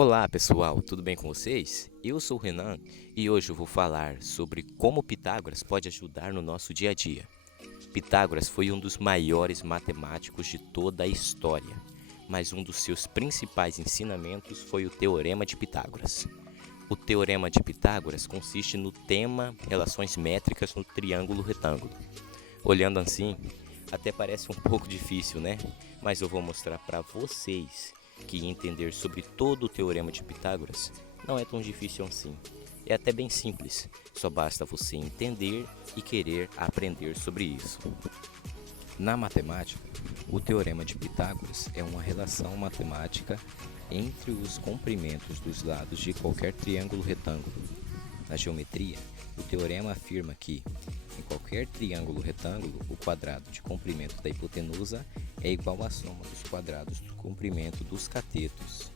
Olá pessoal, tudo bem com vocês? Eu sou o Renan e hoje eu vou falar sobre como Pitágoras pode ajudar no nosso dia a dia. Pitágoras foi um dos maiores matemáticos de toda a história, mas um dos seus principais ensinamentos foi o Teorema de Pitágoras. O Teorema de Pitágoras consiste no tema relações métricas no triângulo retângulo. Olhando assim, até parece um pouco difícil, né? Mas eu vou mostrar para vocês que entender sobre todo o Teorema de Pitágoras não é tão difícil assim. É até bem simples, só basta você entender e querer aprender sobre isso. Na matemática, o Teorema de Pitágoras é uma relação matemática entre os comprimentos dos lados de qualquer triângulo retângulo. Na geometria, o teorema afirma que, em qualquer triângulo retângulo, o quadrado de comprimento da hipotenusa é igual à soma dos quadrados do comprimento dos catetos.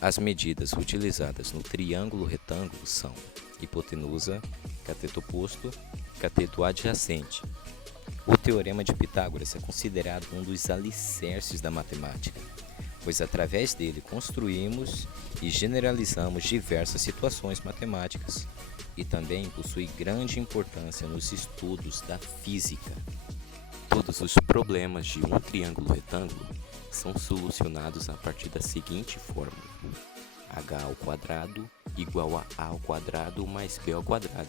As medidas utilizadas no triângulo retângulo são hipotenusa, cateto oposto e cateto adjacente. O Teorema de Pitágoras é considerado um dos alicerces da matemática, pois através dele construímos e generalizamos diversas situações matemáticas e também possui grande importância nos estudos da física. Todos os problemas de um triângulo retângulo são solucionados a partir da seguinte fórmula: h² igual a a ao quadrado mais b ao quadrado,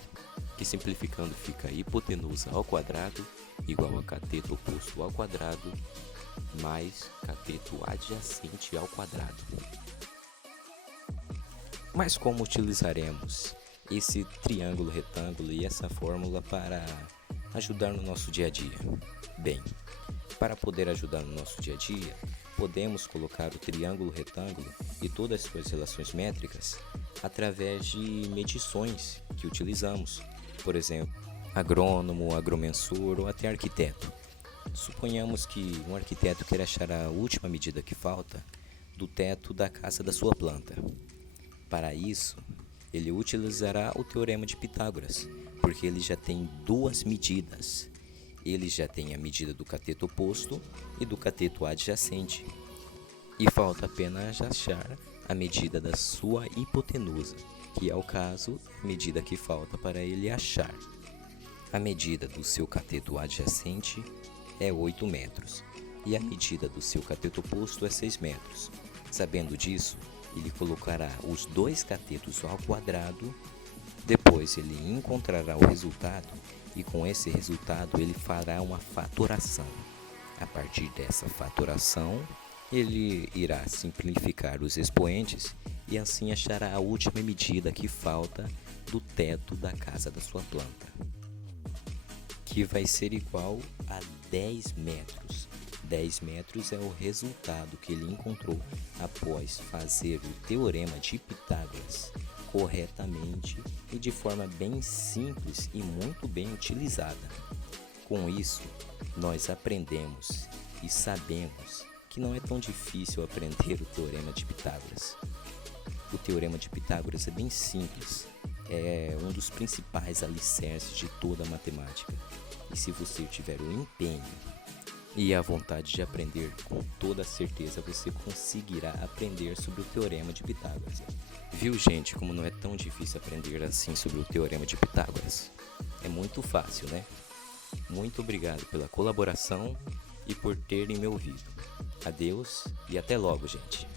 que simplificando fica hipotenusa ao quadrado igual a cateto oposto ao quadrado mais cateto adjacente ao quadrado. Mas como utilizaremos esse triângulo retângulo e essa fórmula para ajudar no nosso dia a dia? Bem, para poder ajudar no nosso dia a dia, podemos colocar o triângulo retângulo e todas as suas relações métricas através de medições que utilizamos. Por exemplo, agrônomo, agromensor ou até arquiteto. Suponhamos que um arquiteto queira achar a última medida que falta do teto da casa da sua planta. Para isso, ele utilizará o Teorema de Pitágoras, porque ele já tem duas medidas. Ele já tem a medida do cateto oposto e do cateto adjacente. E falta apenas achar a medida da sua hipotenusa, que é o caso, a medida que falta para ele achar. A medida do seu cateto adjacente é 8 metros e a medida do seu cateto oposto é 6 metros. Sabendo disso, ele colocará os dois catetos ao quadrado, depois ele encontrará o resultado e com esse resultado ele fará uma fatoração. A partir dessa fatoração, ele irá simplificar os expoentes e assim achará a última medida que falta do teto da casa da sua planta, que vai ser igual a 10 metros. 10 metros é o resultado que ele encontrou após fazer o Teorema de Pitágoras corretamente e de forma bem simples e muito bem utilizada. Com isso, nós aprendemos e sabemos que não é tão difícil aprender o Teorema de Pitágoras. O Teorema de Pitágoras é bem simples, é um dos principais alicerces de toda a matemática. E se você tiver o empenho e a vontade de aprender, com toda certeza você conseguirá aprender sobre o Teorema de Pitágoras. Viu, gente, como não é tão difícil aprender assim sobre o Teorema de Pitágoras? É muito fácil, né? Muito obrigado pela colaboração e por terem me ouvido. Adeus e até logo, gente.